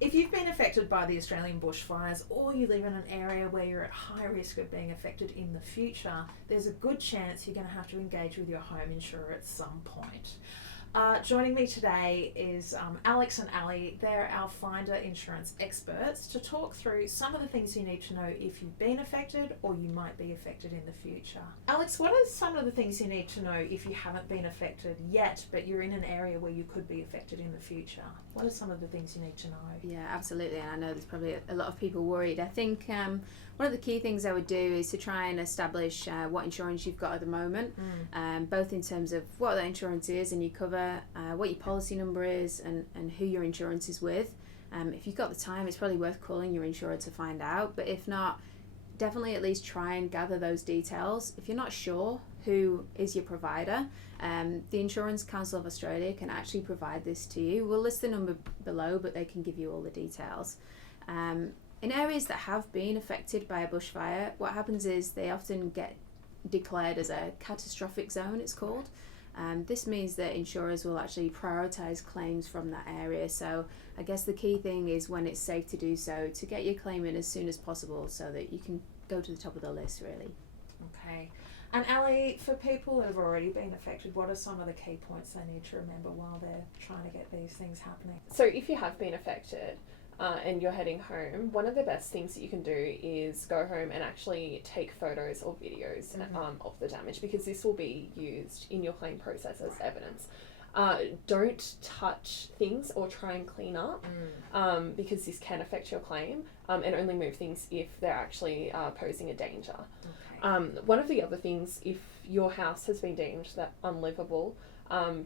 If you've been affected by the Australian bushfires or you live in an area where you're at high risk of being affected in the future, there's a good chance you're going to have to engage with your home insurer at some point. Joining me today is Alex and Ali. They're our Finder insurance experts to talk through some of the things you need to know if you've been affected or you might be affected in the future. Alex, what are some of the things you need to know if you haven't been affected yet, but you're in an area where you could be affected in the future? What are some of the things you need to know? Yeah, absolutely. And I know there's probably a lot of people worried. I think one of the key things I would do is to try and establish what insurance you've got at the moment, both in terms of what that insurance is and your cover, what your policy number is, and who your insurance is with. If you've got the time, it's probably worth calling your insurer to find out. But if not, definitely at least try and gather those details. If you're not sure who is your provider, the Insurance Council of Australia can actually provide this to you. We'll list the number below, but they can give you all the details. In areas that have been affected by a bushfire, what happens is they often get declared as a catastrophic zone, it's called. This means that insurers will actually prioritise claims from that area. So I guess the key thing is, when it's safe to do so, to get your claim in as soon as possible so that you can go to the top of the list, really. Okay. And Ali, for people who have already been affected, what are some of the key points they need to remember while they're trying to get these things happening? So if you have been affected and you're heading home, one of the best things that you can do is go home and actually take photos or videos of the damage, because this will be used in your claim process as evidence. Don't touch things or try and clean up because this can affect your claim, and only move things if they're actually posing a danger. Okay. One of the other things, if your house has been deemed that unlivable,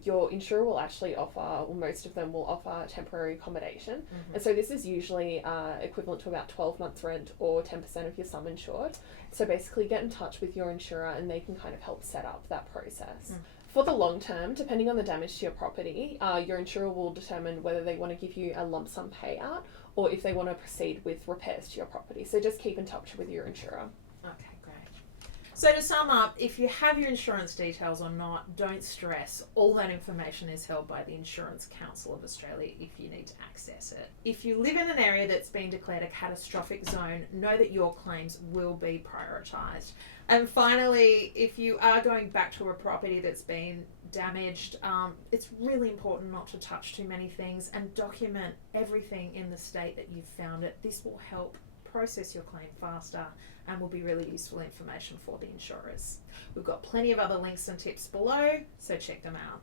your insurer will actually offer, or most of them will offer, temporary accommodation. And so this is usually equivalent to about 12 months rent or 10% of your sum insured. So basically get in touch with your insurer and they can kind of help set up that process. For the long term, depending on the damage to your property, your insurer will determine whether they want to give you a lump sum payout or if they want to proceed with repairs to your property. So just keep in touch with your insurer. Okay, great. So to sum up, if you have your insurance details or not, don't stress. All that information is held by the Insurance Council of Australia if you need to access it. If you live in an area that's been declared a catastrophic zone, know that your claims will be prioritised. And finally, if you are going back to a property that's been damaged, it's really important not to touch too many things and document everything in the state that you've found it. This will help process your claim faster and will be really useful information for the insurers. We've got plenty of other links and tips below, so check them out.